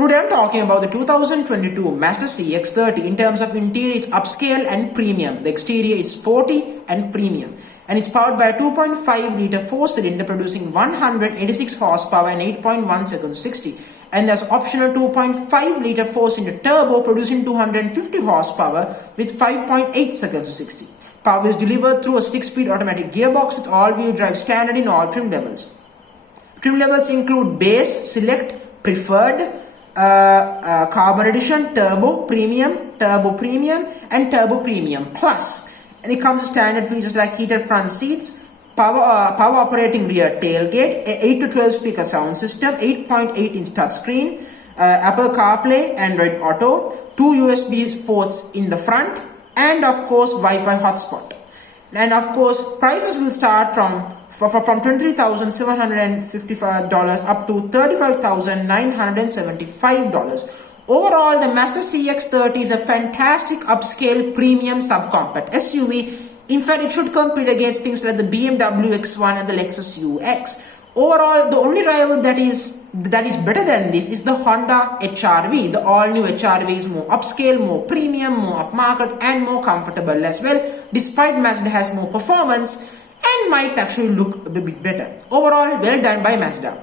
Today I'm talking about the 2022 Mazda CX30. In terms of interior, it's upscale and premium. The exterior is sporty and premium. And it's powered by a 2.5 liter 4-cylinder producing 186 horsepower and 8.1 seconds to 60. And there's optional 2.5 liter 4-cylinder turbo producing 250 horsepower with 5.8 seconds to 60. Power is delivered through a 6-speed automatic gearbox with all-wheel drive standard in all trim levels. Trim levels include base, select, preferred, carbon edition, turbo premium, and turbo premium plus. And it comes with standard features like heated front seats, power operating rear tailgate, a 8 to 12 speaker sound system, 8.8-inch touchscreen, Apple CarPlay, Android Auto, 2 USB ports in the front, and of course Wi-Fi hotspot. And of course prices will start from $23,755 up to $35,975. Overall, the Mazda CX30 is a fantastic upscale premium subcompact SUV. In fact, it should compete against things like the BMW X1 and the Lexus UX. Overall, the only rival that is better than this is the Honda HRV. The all-new HRV is more upscale, more premium, more upmarket, and more comfortable as well, despite Mazda has more performance and might actually look a bit better. Overall, well done by Mazda.